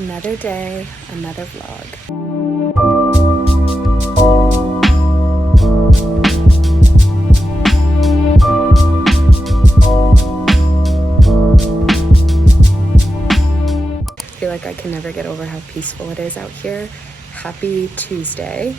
Another day, another vlog. I feel like I can never get over how peaceful it is out here. Happy Tuesday.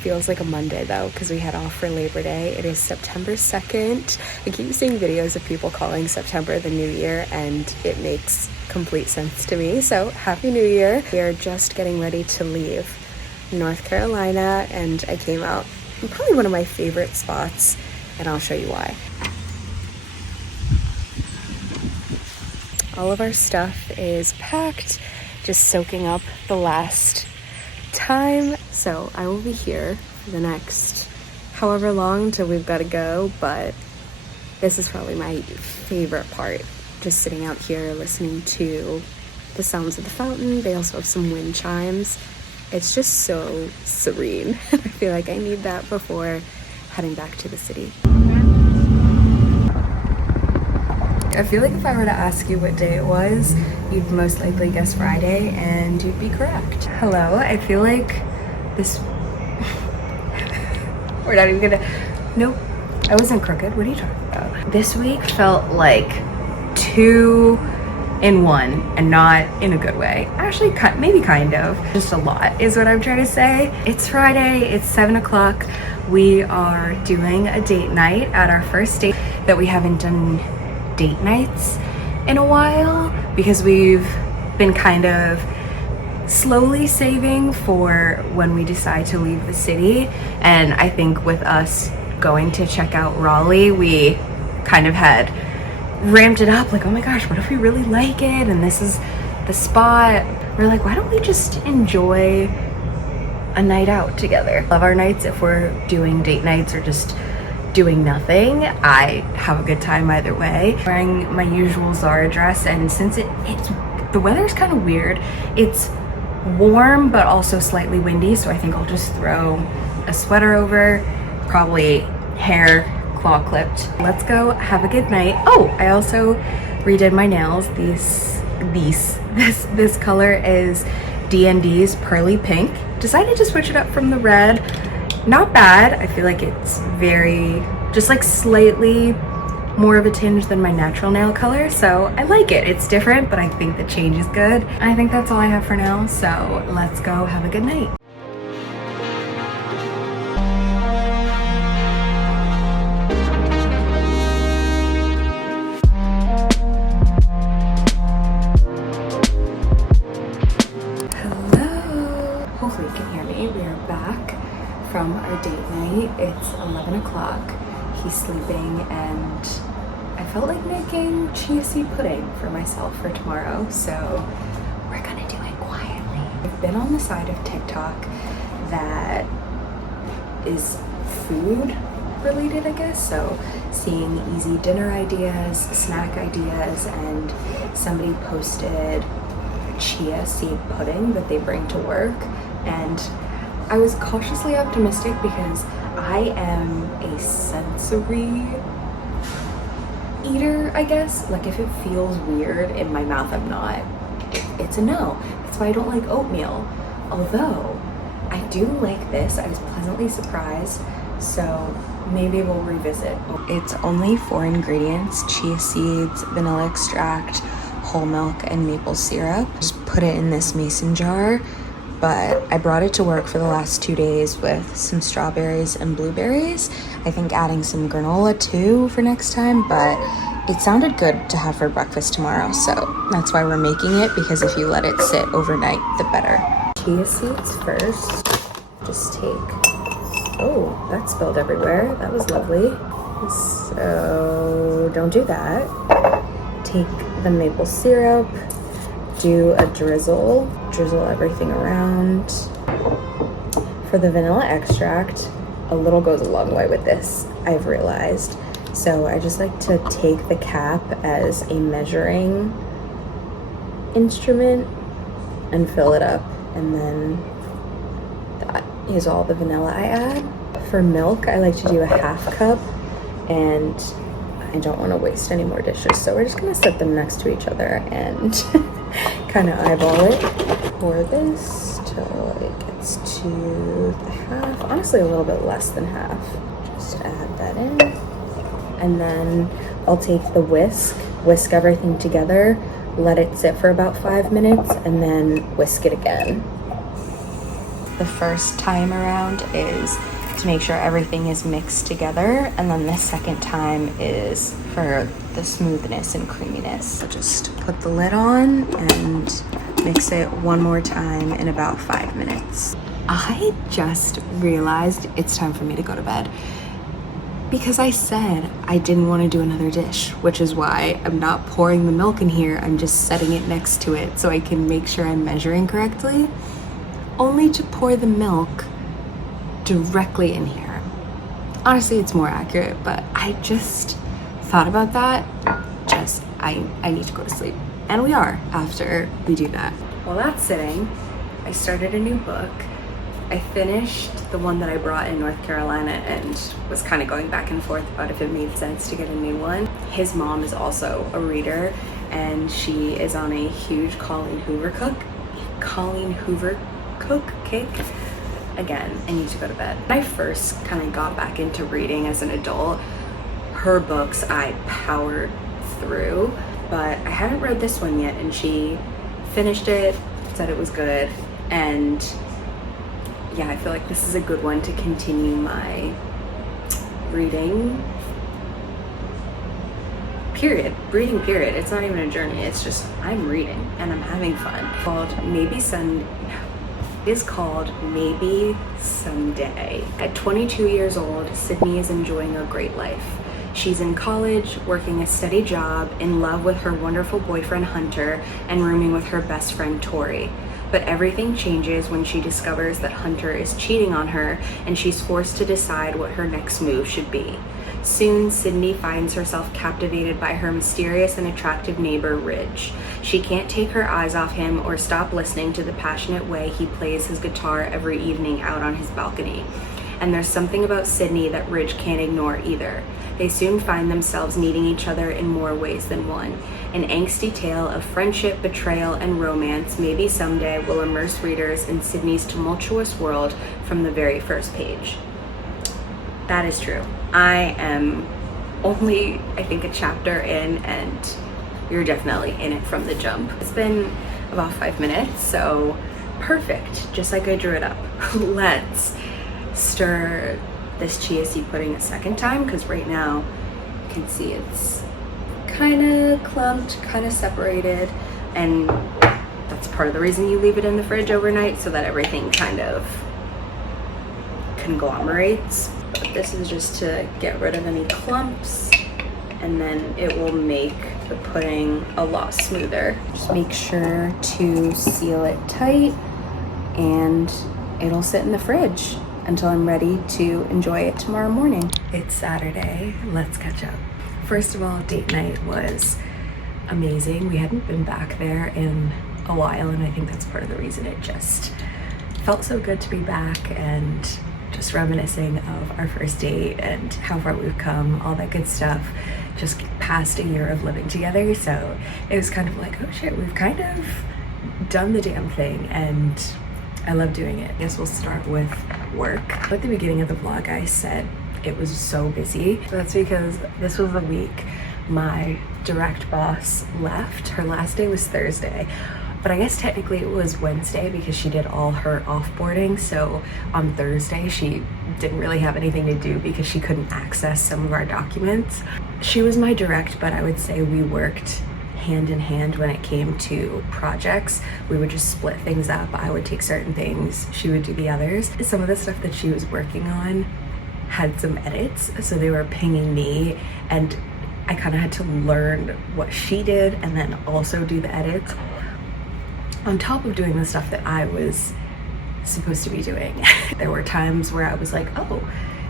Feels like a Monday though, because we had off for Labor Day. It is September 2nd. I keep seeing videos of people calling September the new year, and it makes complete sense to me. So happy new year. We are just getting ready to leave North Carolina, and I came out in probably one of my favorite spots, and I'll show you why. All of our stuff is packed, just soaking up the last time. So I will be here for the next however long till we've got to go, but this is probably my favorite part, just sitting out here listening to the sounds of the fountain. They also have some wind chimes. It's just so serene. I feel like I need that before heading back to the city. I feel like if I were to ask you what day it was, you'd most likely guess Friday, and you'd be correct. Hello, I feel like this... We're not even gonna... Nope, I wasn't crooked. What are you talking about? This week felt like 2 in 1, and not in a good way. Actually, maybe kind of. Just a lot is what I'm trying to say. It's Friday, it's 7 o'clock. We are doing a date night at our first date that we haven't done date nights in a while, because we've been kind of slowly saving for when we decide to leave the city. And I think with us going to check out Raleigh, we kind of had ramped it up, like, oh my gosh, what if we really like it and this is the spot? We're like, why don't we just enjoy a night out together? Love our nights if we're doing date nights or just doing nothing. I have a good time either way. Wearing my usual Zara dress, and since the weather's kind of weird, it's warm but also slightly windy, so I think I'll just throw a sweater over, probably hair claw clipped. Let's go have a good night. Oh, I also redid my nails. This color is D&D's Pearly Pink. Decided to switch it up from the red. Not bad. I feel like it's very, just like slightly more of a tinge than my natural nail color, so I like it. It's different, but I think the change is good. I think that's all I have for now, so let's go have a good night. Hello. Hopefully you can hear me. We are back from our date night. It's 11 o'clock. He's sleeping, and I felt like making chia seed pudding for myself for tomorrow, so we're gonna do it quietly. I've been on the side of TikTok that is food related, I guess, so seeing easy dinner ideas, snack ideas, and somebody posted chia seed pudding that they bring to work, and I was cautiously optimistic because I am a sensory eater, I guess. Like, if it feels weird in my mouth, I'm not. It's a no. That's why I don't like oatmeal. Although, I do like this. I was pleasantly surprised. So maybe we'll revisit. It's only 4 ingredients: chia seeds, vanilla extract, whole milk, and maple syrup. Just put it in this mason jar. But I brought it to work for the last 2 days with some strawberries and blueberries. I think adding some granola too for next time, but it sounded good to have for breakfast tomorrow, so that's why we're making it, because if you let it sit overnight, the better. Chia seeds first. Just take, oh, that spilled everywhere. That was lovely. So don't do that. Take the maple syrup, do a drizzle everything around. For the vanilla extract, a little goes a long way with this, I've realized. So I just like to take the cap as a measuring instrument and fill it up, and then that is all the vanilla I add. For milk, I like to do a half cup, and I don't want to waste any more dishes, so we're just gonna set them next to each other and kind of eyeball it. pour this till it gets to half, honestly a little bit less than half. Just add that in. And then I'll take the whisk everything together, let it sit for about 5 minutes, and then whisk it again. The first time around is to make sure everything is mixed together, and then the second time is for the smoothness and creaminess. So just put the lid on and mix it one more time in about 5 minutes. I just realized it's time for me to go to bed because I said I didn't want to do another dish, which is why I'm not pouring the milk in here. I'm just setting it next to it so I can make sure I'm measuring correctly, only to pour the milk directly in here. Honestly, it's more accurate, but I just thought about that. I need to go to sleep. And we are after we do that. While that's sitting, I started a new book. I finished the one that I brought in North Carolina and was kind of going back and forth about if it made sense to get a new one. His mom is also a reader, and she is on a huge Colleen Hoover kick. Again, I need to go to bed. When I first kind of got back into reading as an adult, her books I powered through, but I haven't read this one yet, and she finished it, said it was good, and yeah, I feel like this is a good one to continue my reading period. It's not even a journey, it's just I'm reading and I'm having fun. Is called Maybe Someday. At 22 years old, Sydney is enjoying a great life. She's in college, working a steady job, in love with her wonderful boyfriend Hunter, and rooming with her best friend Tori. But everything changes when she discovers that Hunter is cheating on her, and she's forced to decide what her next move should be. Soon, Sydney finds herself captivated by her mysterious and attractive neighbor, Ridge. She can't take her eyes off him or stop listening to the passionate way he plays his guitar every evening out on his balcony. And there's something about Sydney that Ridge can't ignore either. They soon find themselves needing each other in more ways than one. An angsty tale of friendship, betrayal, and romance, Maybe Someday, will immerse readers in Sydney's tumultuous world from the very first page. That is true. I am only, I think, a chapter in, and you're definitely in it from the jump. It's been about 5 minutes, so perfect, just like I drew it up. Let's stir this chia seed pudding a second time, because right now you can see it's kind of clumped, kind of separated, and that's part of the reason you leave it in the fridge overnight, so that everything kind of conglomerates. But this is just to get rid of any clumps, and then it will make the pudding a lot smoother. Just make sure to seal it tight, and it'll sit in the fridge until I'm ready to enjoy it tomorrow morning. It's Saturday, let's catch up. First of all, date night was amazing. We hadn't been back there in a while, and I think that's part of the reason it just felt so good to be back, and just reminiscing of our first date and how far we've come, all that good stuff, just past a year of living together. So it was kind of like, oh shit, we've kind of done the damn thing, and I love doing it. I guess we'll start with work. At the beginning of the vlog, I said it was so busy. That's because this was the week my direct boss left. Her last day was Thursday, but I guess technically it was Wednesday because she did all her offboarding. So on Thursday, she didn't really have anything to do because she couldn't access some of our documents. She was my direct, but I would say we worked hand in hand when it came to projects. We would just split things up. I would take certain things, she would do the others. Some of the stuff that she was working on had some edits, so they were pinging me, and I kind of had to learn what she did and then also do the edits on top of doing the stuff that I was supposed to be doing. There were times where I was like, oh,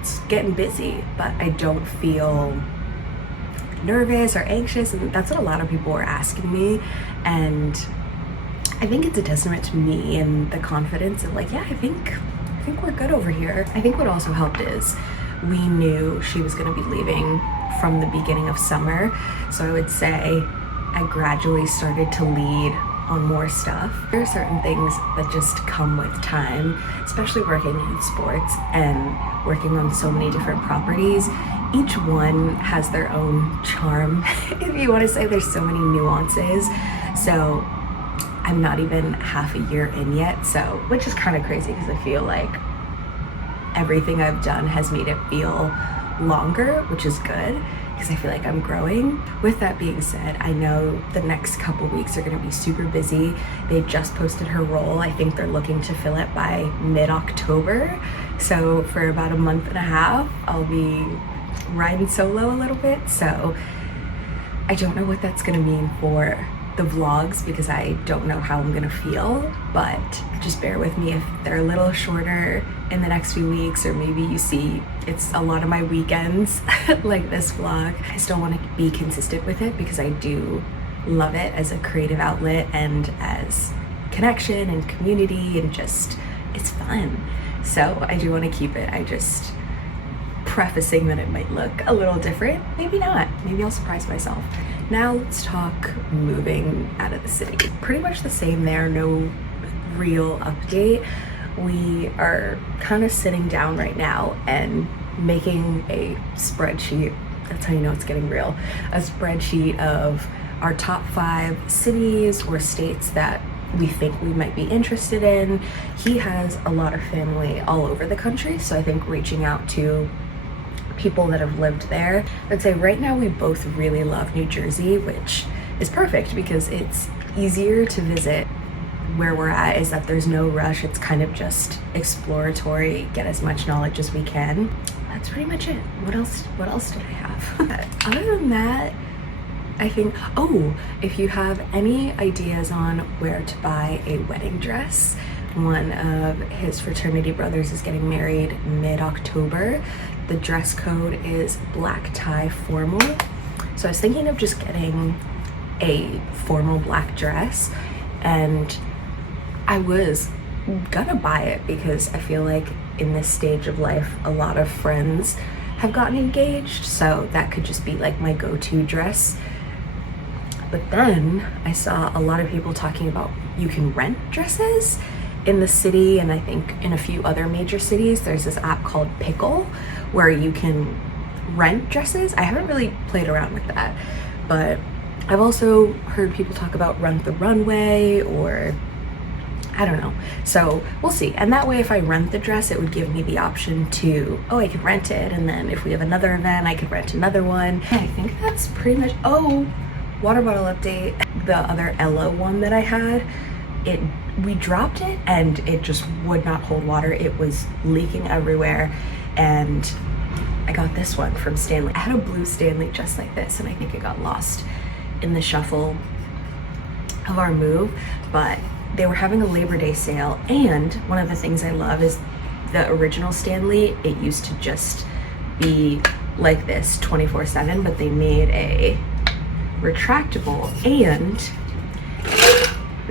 it's getting busy, but I don't feel nervous or anxious, and that's what a lot of people were asking me, and I think it's a testament to me and the confidence of like, yeah, I think we're good over here. I think what also helped is we knew she was going to be leaving from the beginning of summer, so I would say I gradually started to lead on more stuff. There are certain things that just come with time, especially working in sports and working on so many different properties. Each one has their own charm, if you want to say. There's so many nuances. So I'm not even half a year in yet, so, which is kind of crazy because I feel like everything I've done has made it feel longer, which is good because I feel like I'm growing. With that being said, I know the next couple weeks are going to be super busy. They just posted her role. I think they're looking to fill it by mid-October. So for about a month and a half, I'll be riding solo a little bit. So I don't know what that's going to mean for the vlogs because I don't know how I'm gonna feel, but just bear with me if they're a little shorter in the next few weeks, or maybe you see it's a lot of my weekends like this vlog. I still want to be consistent with it because I do love it as a creative outlet and as connection and community, and just it's fun. So I do want to keep it. I just prefacing that it might look a little different. Maybe not. Maybe I'll surprise myself. Now let's talk moving out of the city. Pretty much the same there, no real update. We are kind of sitting down right now and making a spreadsheet. That's how you know it's getting real. A spreadsheet of our top 5 cities or states that we think we might be interested in. He has a lot of family all over the country, so I think reaching out to people that have lived there. I'd say right now we both really love New Jersey, which is perfect because it's easier to visit. Where we're at is that there's no rush. It's kind of just exploratory, get as much knowledge as we can. That's pretty much it. What else did I have? Other than that, I think, oh, if you have any ideas on where to buy a wedding dress, one of his fraternity brothers is getting married mid-October. The dress code is black tie formal. So I was thinking of just getting a formal black dress, and I was gonna buy it because I feel like in this stage of life, a lot of friends have gotten engaged, so that could just be like my go-to dress. But then I saw a lot of people talking about you can rent dresses in the city, and I think in a few other major cities. There's this app called Pickle where you can rent dresses. I haven't really played around with that, but I've also heard people talk about Rent the Runway, or I don't know. So we'll see. And that way, if I rent the dress, it would give me the option to, oh, I could rent it, and then if we have another event, I could rent another one. And I think that's pretty much, oh, water bottle update. The other Ella one that I had, we dropped it and it just would not hold water. It was leaking everywhere, and I got this one from Stanley. I had a blue Stanley just like this, and I think it got lost in the shuffle of our move, but they were having a Labor Day sale. And one of the things I love is the original Stanley, it used to just be like this 24/7, but they made a retractable and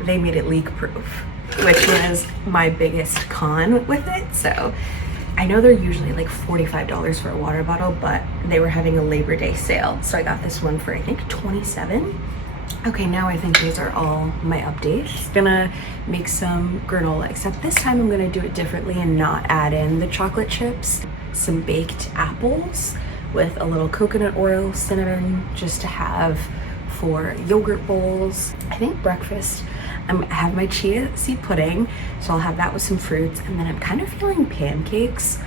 they made it leak proof, which was my biggest con with it. So I know they're usually like $45 for a water bottle, but they were having a Labor Day sale. So I got this one for I think $27. Okay, now I think these are all my updates. Gonna make some granola, except this time I'm gonna do it differently and not add in the chocolate chips. Some baked apples with a little coconut oil, cinnamon, just to have for yogurt bowls. I think breakfast, I have my chia seed pudding, so I'll have that with some fruits, and then I'm kind of feeling pancakes.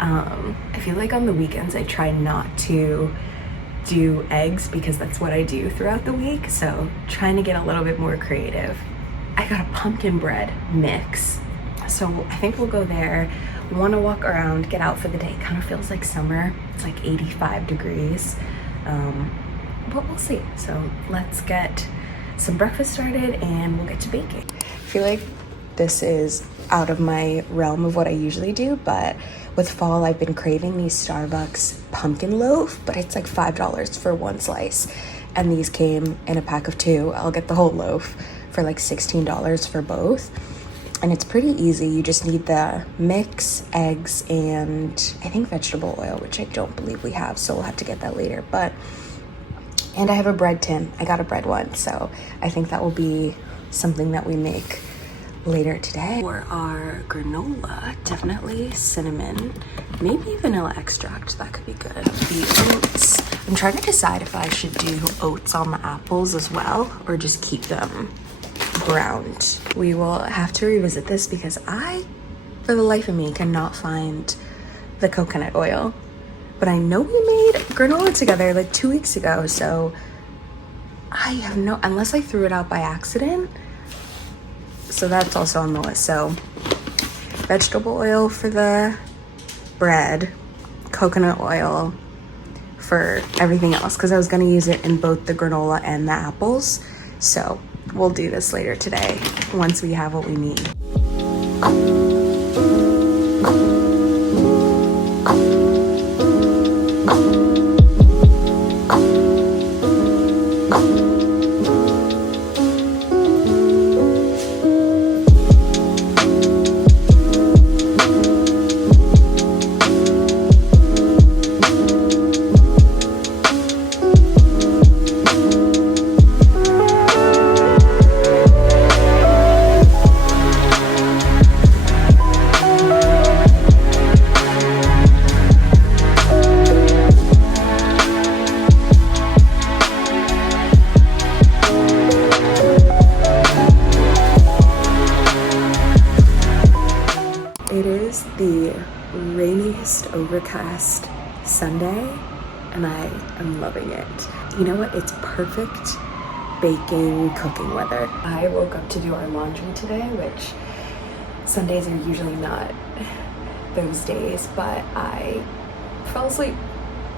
I feel like on the weekends I try not to do eggs because that's what I do throughout the week, so trying to get a little bit more creative. I got a pumpkin bread mix, so I think we'll go there. Want to walk around, get out for the day. It kind of feels like summer. It's like 85 degrees, but we'll see. So let's get some breakfast started and we'll get to baking. I feel like this is out of my realm of what I usually do, but with fall I've been craving these Starbucks pumpkin loaf, but it's like $5 for one slice, and these came in a pack of 2. I'll get the whole loaf for like $16 for both, and it's pretty easy. You just need the mix, eggs, and I think vegetable oil, which I don't believe we have, so we'll have to get that later. And I have a bread tin. I got a bread one, so I think that will be something that we make later today. For our granola, definitely cinnamon, maybe vanilla extract, that could be good. The oats, I'm trying to decide if I should do oats on the apples as well or just keep them ground. We will have to revisit this because I, for the life of me, cannot find the coconut oil. But I know we made granola together like 2 weeks ago, so I have no, unless I threw it out by accident. So that's also on the list. So vegetable oil for the bread, coconut oil for everything else, because I was gonna use it in both the granola and the apples. So we'll do this later today once we have what we need. It is the rainiest, overcast Sunday, and I am loving it. You know what? It's perfect baking, cooking weather. I woke up to do our laundry today, which Sundays are usually not those days, but I fell asleep,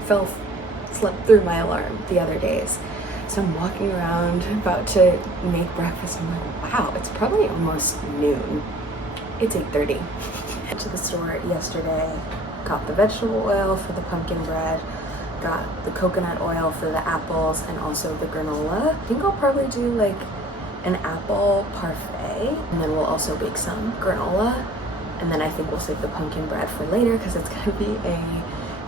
slept through my alarm the other days. So I'm walking around about to make breakfast. I'm like, wow, it's probably almost noon. It's 8:30. Went to the store yesterday, got the vegetable oil for the pumpkin bread, got the coconut oil for the apples, and also the granola. I think I'll probably do like an apple parfait, and then we'll also bake some granola, and then I think we'll save the pumpkin bread for later because it's gonna be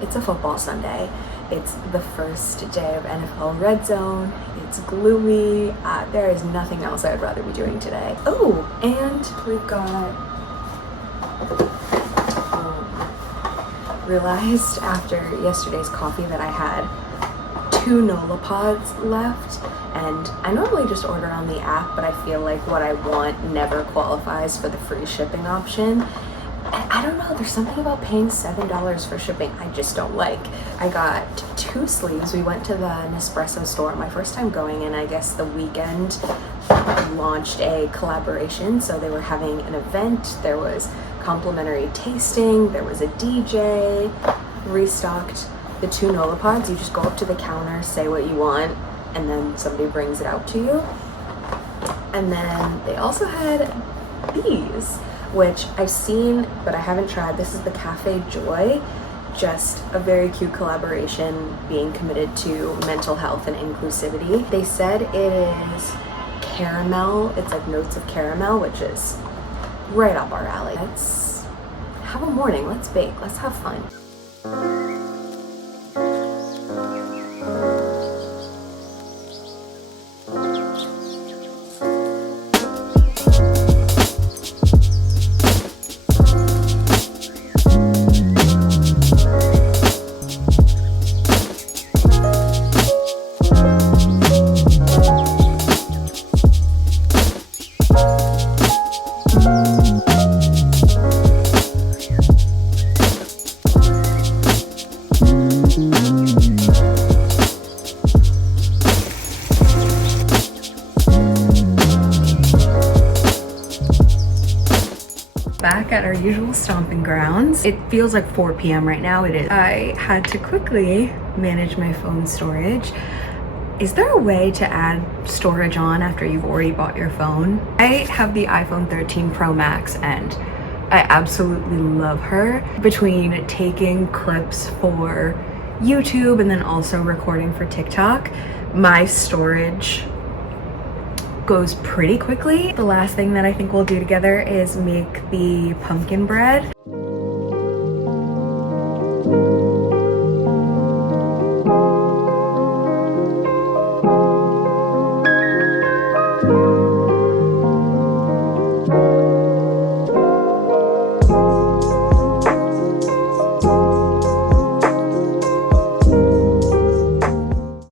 it's a football Sunday. It's the first day of NFL Red Zone. It's gloomy. There is nothing else I would rather be doing today. Oh, and we've got realized after yesterday's coffee that I had 2 Nola pods left, and I normally just order on the app, but I feel like what I want never qualifies for the free shipping option. And I don't know, there's something about paying $7 for shipping I just don't like. I got 2 sleeves. We went to the Nespresso store, my first time going, and I guess the weekend launched a collaboration, so they were having an event. There was complimentary tasting, there was a DJ, restocked the 2 Nola pods. You just go up to the counter, say what you want, and then somebody brings it out to you. And then they also had these, which I've seen but I haven't tried. This is the Cafe Joy, just a very cute collaboration being committed to mental health and inclusivity. They said it is caramel, it's like notes of caramel, which is right up our alley. Let's have a morning, let's bake, let's have fun. Back at our usual stomping grounds. It feels like 4 p.m. right now. It is. I had to quickly manage my phone storage. Is there a way to add storage on after you've already bought your phone? I have the iPhone 13 Pro Max and I absolutely love her. Between taking clips for YouTube and then also recording for TikTok, my storage goes pretty quickly. The last thing that I think we'll do together is make the pumpkin bread.